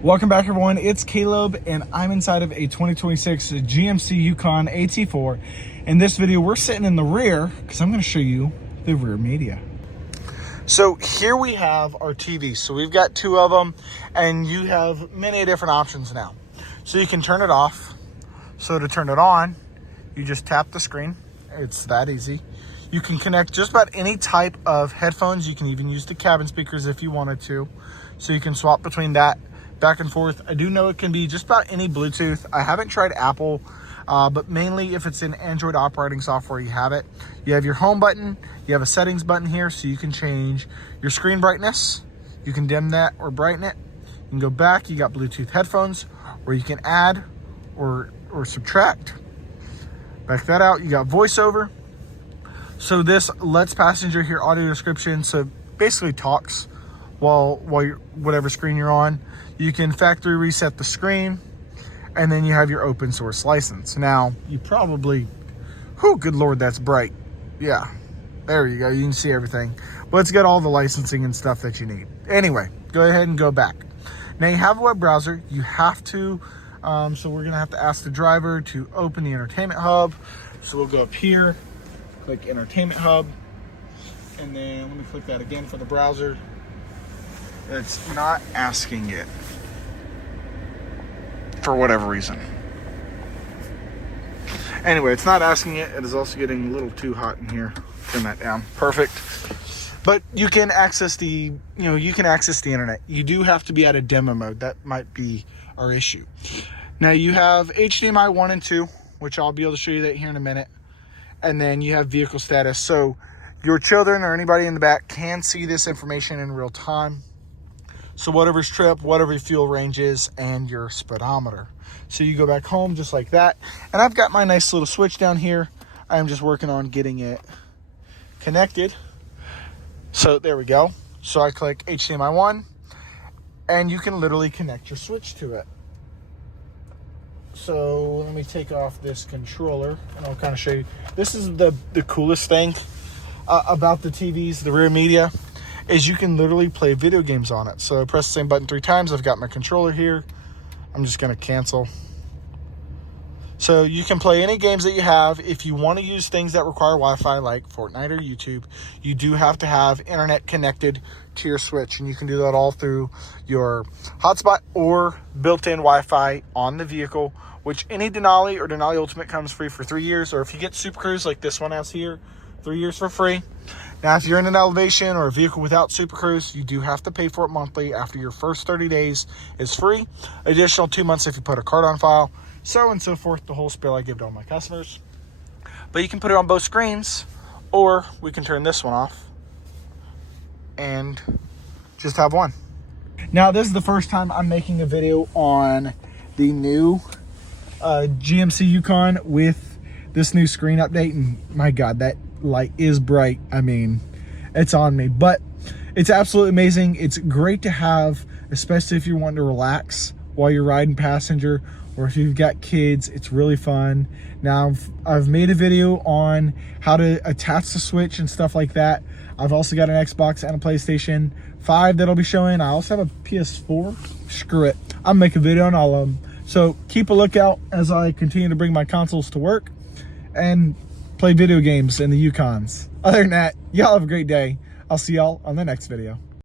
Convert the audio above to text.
Welcome back, everyone. It's Caleb, and I'm inside of a 2026 GMC Yukon AT4. In this video, we're sitting in the rear because I'm going to show you the rear media. So here we have our TV. So we've got two of them, and you have many different options now. So you can turn it off. So to turn it on, you just tap the screen. It's that easy. You can connect just about any type of headphones. You can even use the cabin speakers if you wanted to. So you can swap between that back and forth. I do know it can be just about any Bluetooth. I haven't tried Apple, but mainly if it's in Android operating software, you have it. You have your home button. You have a settings button here, so you can change your screen brightness. You can dim that or brighten it. You can go back. You got Bluetooth headphones, or you can add or subtract. Back that out. You got voiceover. So this lets passenger hear audio description, so basically talks while you're whatever screen you're on. You can factory reset the screen, and then you have your open source license. Now you probably, good Lord, that's bright. Yeah, there you go. You can see everything, but it's got all the licensing and stuff that you need. Anyway, go ahead and go back. Now you have a web browser. You have to, so we're gonna have to ask the driver to open the entertainment hub. So we'll go up here, click entertainment hub, and then let me click that again for the browser. It's not asking it for whatever reason. Anyway, it's not asking it. It is also getting a little too hot in here. Turn that down. Perfect. But you can access the internet. You do have to be at a demo mode. That might be our issue. Now you have HDMI 1 and 2, which I'll be able to show you that here in a minute. And then you have vehicle status. So your children or anybody in the back can see this information in real time. So whatever's trip, whatever your fuel range is, and your speedometer. So you go back home just like that. And I've got my nice little switch down here. I'm just working on getting it connected. So there we go. So I click HDMI 1, and you can literally connect your switch to it. So let me take off this controller, and I'll kind of show you. This is the coolest thing about the TVs, the rear media, is you can literally play video games on it. So I press the same button 3 times. I've got my controller here. I'm just going to cancel. So you can play any games that you have. If you want to use things that require Wi-Fi like Fortnite or YouTube, you do have to have internet connected to your switch. And you can do that all through your hotspot or built-in Wi-Fi on the vehicle, which any Denali or Denali Ultimate comes free for 3 years. Or if you get Super Cruise like this one has here, 3 years for free. Now, if you're in an Elevation or a vehicle without Super Cruise, you do have to pay for it monthly. After your first 30 days is free. Additional 2 months if you put a card on file. So and so forth, the whole spiel I give to all my customers. But you can put it on both screens, or we can turn this one off and just have one. Now, this is the first time I'm making a video on the new GMC Yukon with this new screen update, and my God, that light is bright. I mean, it's on me, but it's absolutely amazing. It's great to have, especially if you're wanting to relax while you're riding passenger, or if you've got kids. It's really fun. Now I've made a video on how to attach the switch and stuff like that. I've also got an Xbox and a PlayStation 5 that'll be showing. I also have a PS4. Screw it, I'll make a video on all of them. So keep a lookout as I continue to bring my consoles to work and play video games in the Yukons. Other than that, y'all have a great day. I'll see y'all on the next video.